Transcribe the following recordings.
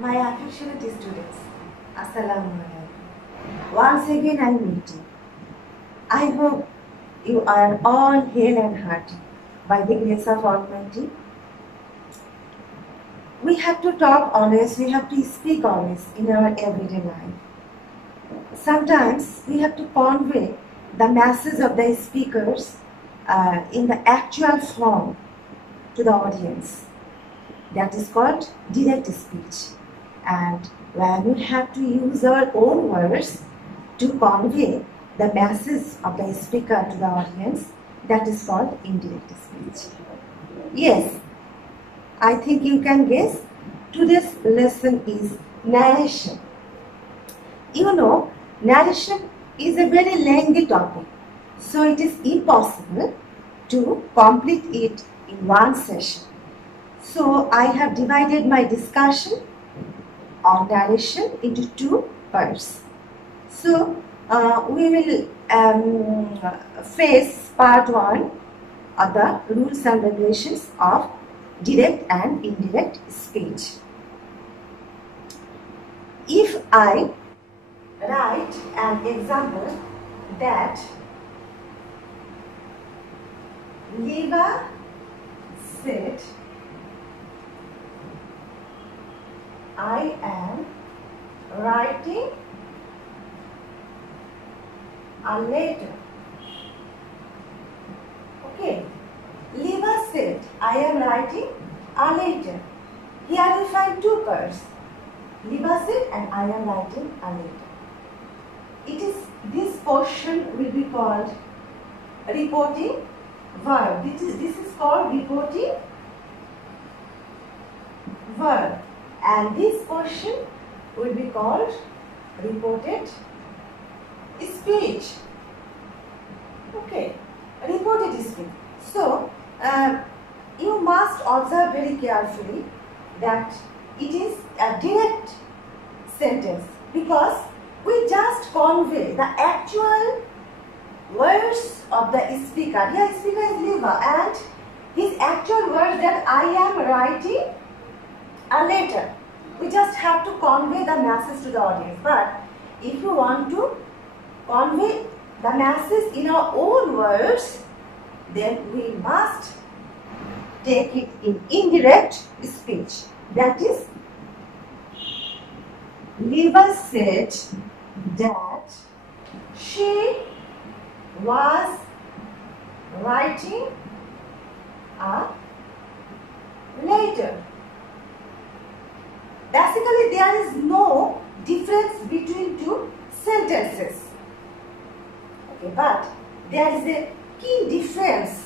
My affectionate students, Assalamu alaikum. Once again I meet you. I hope you are all hale and hearty by the grace of Almighty. We have to talk always, we have to speak always in our everyday life. Sometimes we have to convey the message of the speakers in the actual form to the audience. That is called direct speech. And when we have to use our own words to convey the message of the speaker to the audience, that is called indirect speech. Yes, I think you can guess. Today's lesson is narration. You know, narration is a very lengthy topic, so it is impossible to complete it in one session. So I have divided my discussion on narration into two parts. So we will face part 1 of the rules and regulations of direct and indirect speech. If I write an example that Liva said, I am writing a letter. Okay. Liva said, I am writing a letter. Here we find two words. Liva said and I am writing a letter. This portion will be called reporting verb. This is called reporting verb. And this portion will be called reported speech. Okay, reported speech. So, you must observe very carefully that it is a direct sentence because we just convey the actual words of the speaker. Here, speaker is Liva, and his actual words that I am writing a letter. We just have to convey the message to the audience. But if you want to convey the message in our own words, then we must take it in indirect speech. That is, Liva said that she was writing a letter. Basically, there is no difference between two sentences. Okay, but there is a key difference.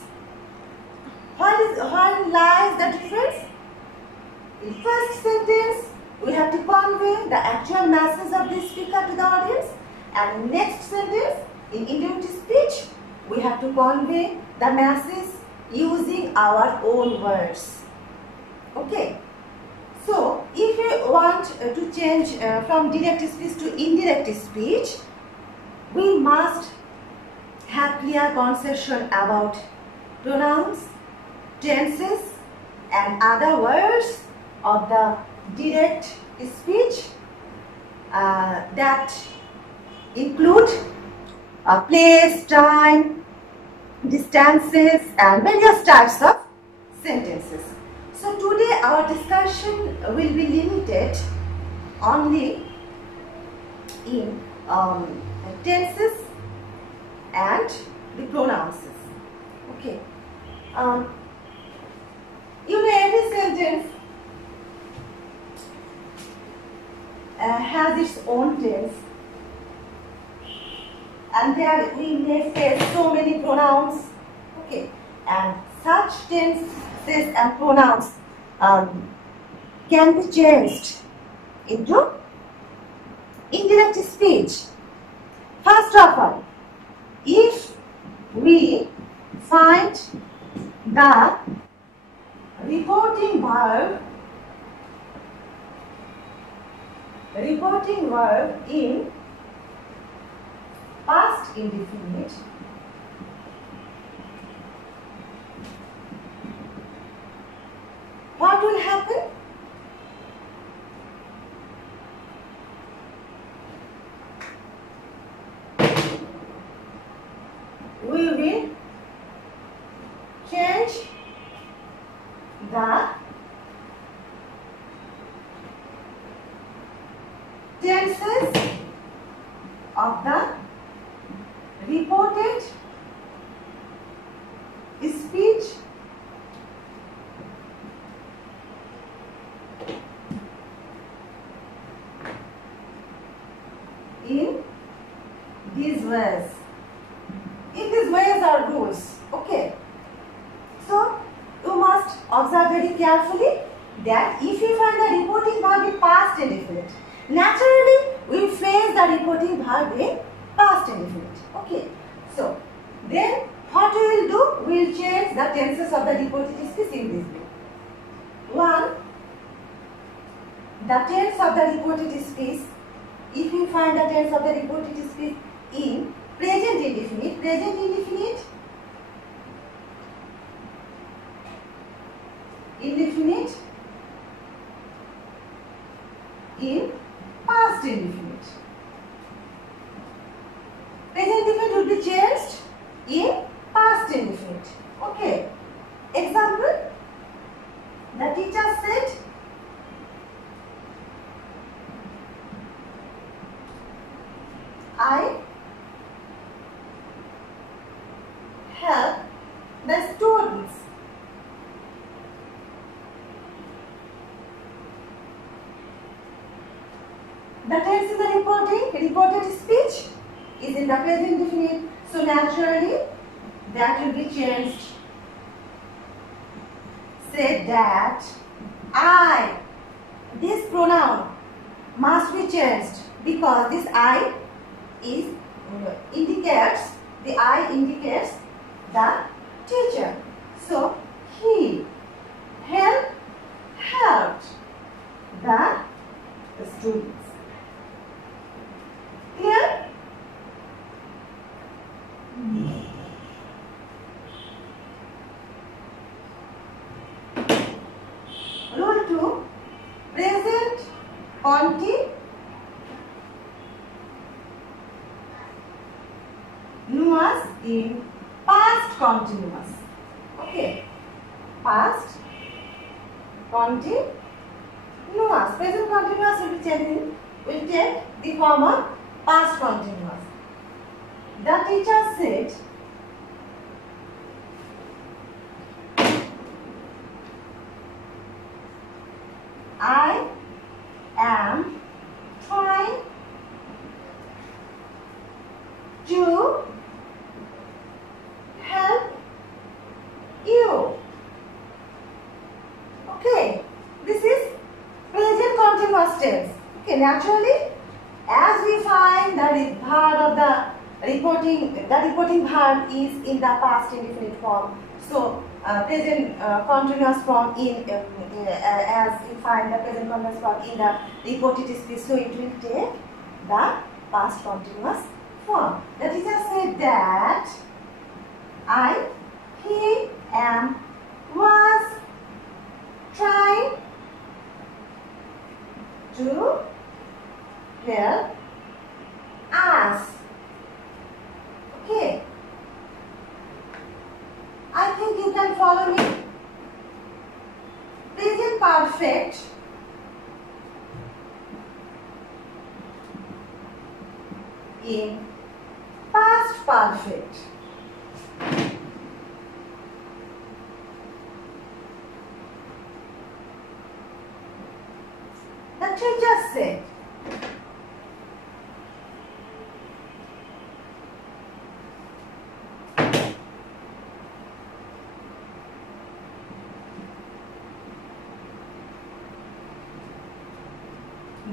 Where lies the difference? In first sentence, we have to convey the actual message of the speaker to the audience, and next sentence, in indirect speech, we have to convey the message using our own words. Okay. So, if we want to change from direct speech to indirect speech, we must have clear conception about pronouns, tenses, and other words of the direct speech that include place, time, distances, and various types of sentences. So today our discussion will be limited only in tenses and the pronouns. Okay. You know, every sentence has its own tense, and there we may face so many pronouns. Okay, and such tenses and pronouns can be changed into indirect speech. First of all, if we find the reporting verb in past indefinite, what will happen? we will change the tenses of the reported speech in these ways. In these ways are rules. Okay. So you must observe very carefully that if you find the reporting verb in past indefinite, naturally we will phrase the reporting verb in past indefinite. Okay. So then what we will do? We will change the tenses of the reported speech in this way. 1. The tense of the reported speech. If you find the tense of the reported speech in present indefinite, indefinite, in past indefinite. Present indefinite will be changed in past indefinite. Okay. Example, the teacher said, I help the students. The tense in the reported speech is in the present indefinite, so naturally that will be changed. Said that I, this pronoun must be changed because this I is indicates the teacher. So he helped the students. Clear? Rule 2. Present continuous in past continuous. Okay. Past continuous. Present continuous will be changing. Will take the form of past continuous. The teacher said, I am trying to help you. Okay, this is present continuous tense. Okay, naturally, as we find the verb of the reporting verb is in the past indefinite form. So present continuous form in as we find the present continuous form in the reported speech, so it will take the past continuous form. The teacher said that he was trying to help us. Okay. I think you can follow me. Present perfect in past perfect. The teacher said,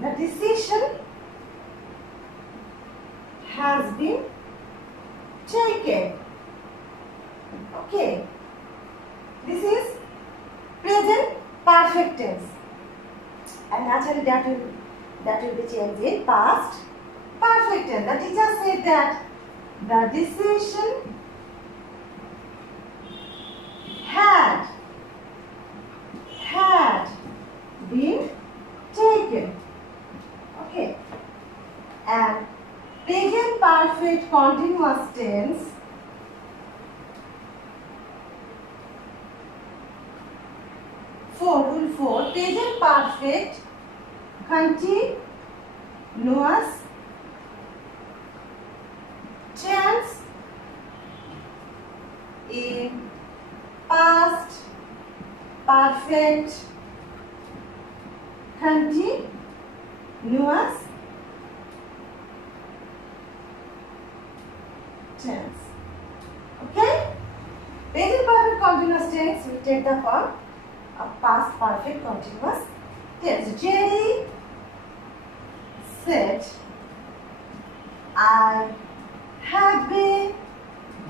the decision has been taken. Okay. This is present perfect tense. And naturally that will be changed in past perfect tense. The teacher said that the decision had been taken. Okay. And present perfect continuous tense Rule 4, present perfect continuous tense in past perfect continuous tense. Okay? Present perfect continuous tense will take the form of past perfect continuous tense. Jerry said, I have been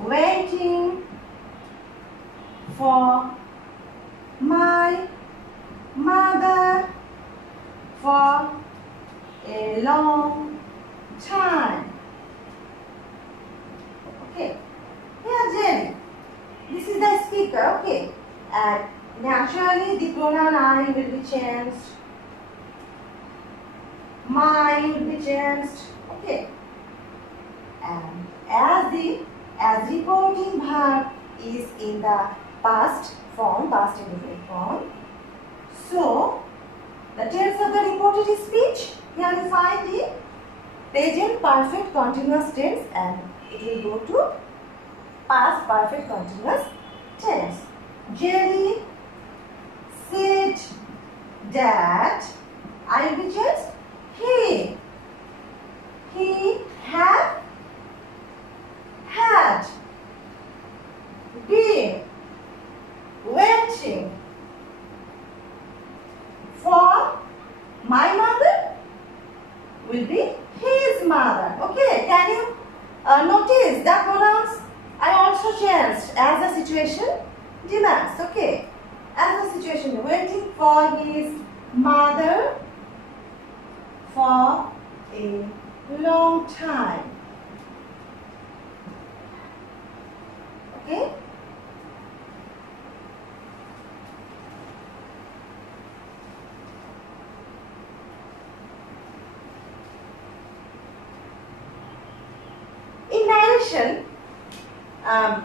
waiting for my mother for a long time. Okay. Here, Jerry. This is the speaker. Okay. And naturally, the pronoun I will be changed. My will be changed. Okay. And as reporting verb is in the past form, past indefinite form. So, the tense of the reported speech, here we find the present perfect continuous tense and it will go to past perfect continuous tense. Jerry said that, I will be just he had been waiting for my mother will be his mother. Okay, can you notice that pronouns I also changed as the situation demands. Okay, as the situation, waiting for his mother for a long time. Okay. In narration, when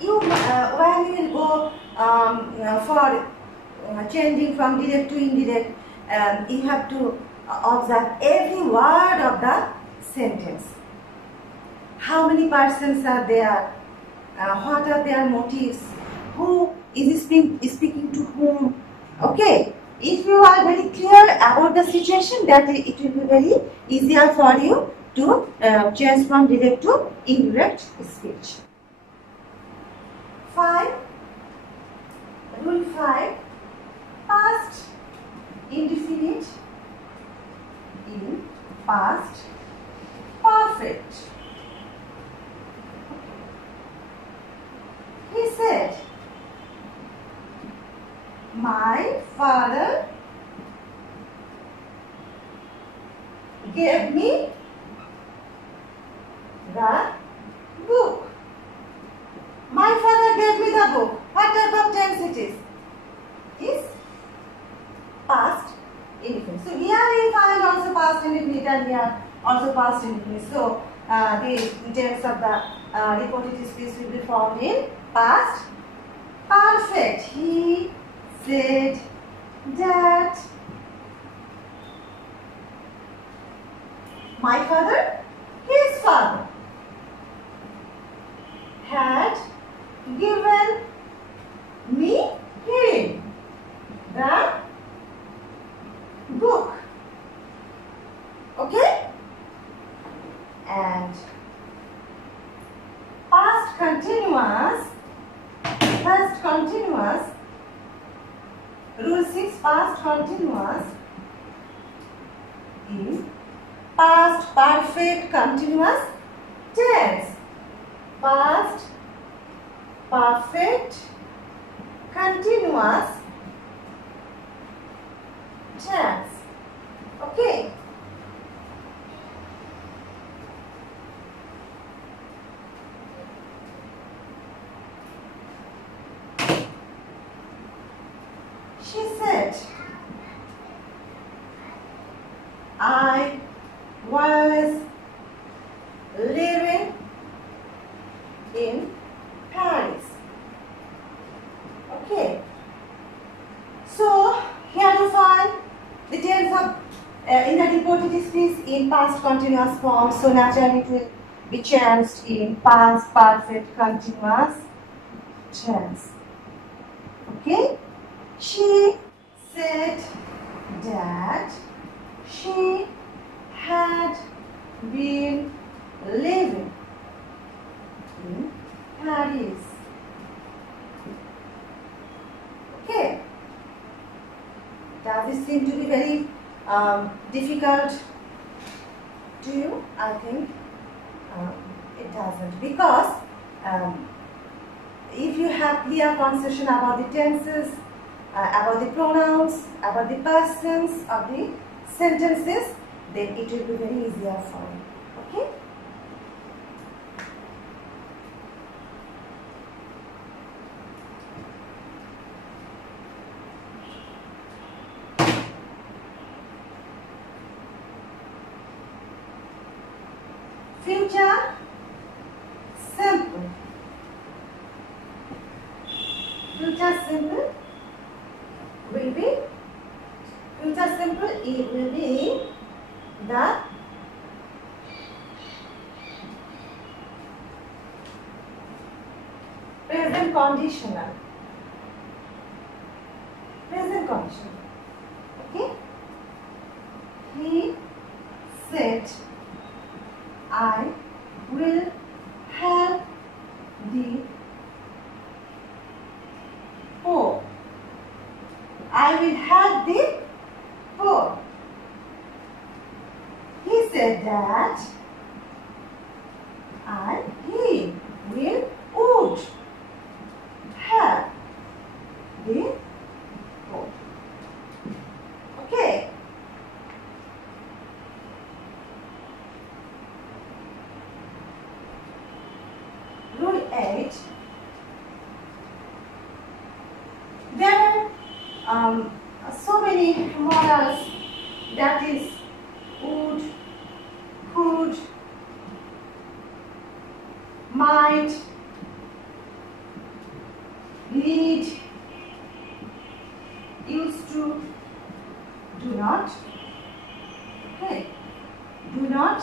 you will go for changing from direct to indirect, you have to observe every word of the sentence. How many persons are there? What are their motives? Who is speaking to whom? Okay. If you are very clear about the situation, that it will be very easier for you to change from direct to indirect speech. 5. Rule 5. Past indefinite in past perfect. He said, my father gave me the book. My father gave me the book. What type of tense it is? It is past indefinite. So here we find also past indefinite and here also past indefinite. So the tense of the reported speech will be formed in past perfect. He said that my father, his father, had given me him the book. Okay? And past continuous, rule 6, past continuous in past perfect continuous tense. Past perfect continuous tense. Okay. She said, I was living in Paris. Okay. in the reported speech in past continuous form, so naturally it will be changed in past perfect continuous tense. Okay? She said that she had been living in Paris. Okay. Does it seem to be very difficult to you? I think it doesn't, because if you have clear conception about the tenses, about the pronouns, about the persons of the sentences, then it will be very easier for you. Okay? Future simple. Future simple will be, future simple it will be the present conditional. Present conditional. Okay? He said, I will help the poor. I will help the poor. He said that he would help the poor. Okay. Rule 8. There are so many models, that is would, could, might, need, used to, do not. Okay. Do not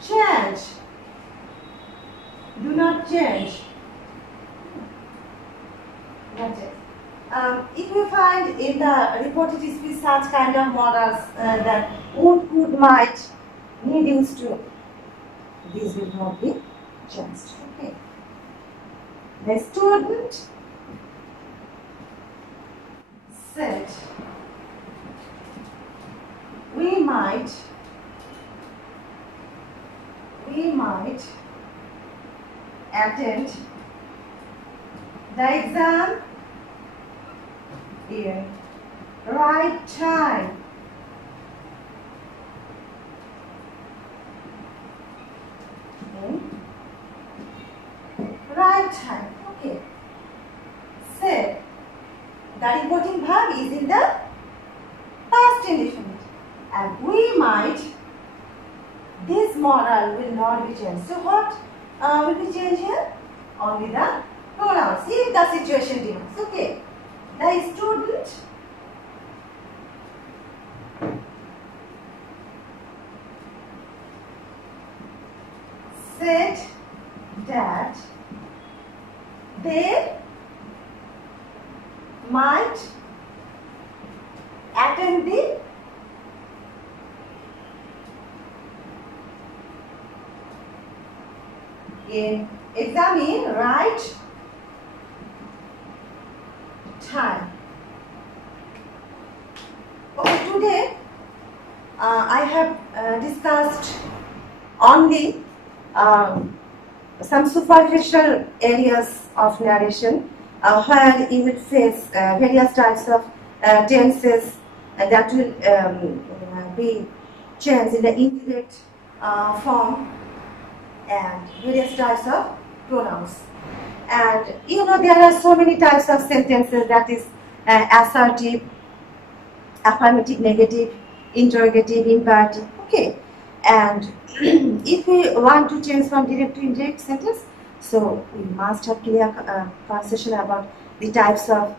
change. Do not change. That's it. If you find in the reported speech such kind of models that would, could, might, need, used to, these will not be changed. Okay. The student said, we might attend the exam in right time. Right time. Okay. Said, the reporting verb is in the past indefinite, and we might, this model will not be changed. So what will be changed here? Only the pronouns if the situation demands. Okay. The student said that they might attend the exam in right time. Okay, today I have discussed only some superficial areas of narration where you will face various types of tenses that will be changed in the indirect form, and various types of pronouns. And you know, there are so many types of sentences, that is assertive, affirmative, negative, interrogative, imperative. Okay. And if we want to change from direct to indirect sentence, so we must have clear conception about the types of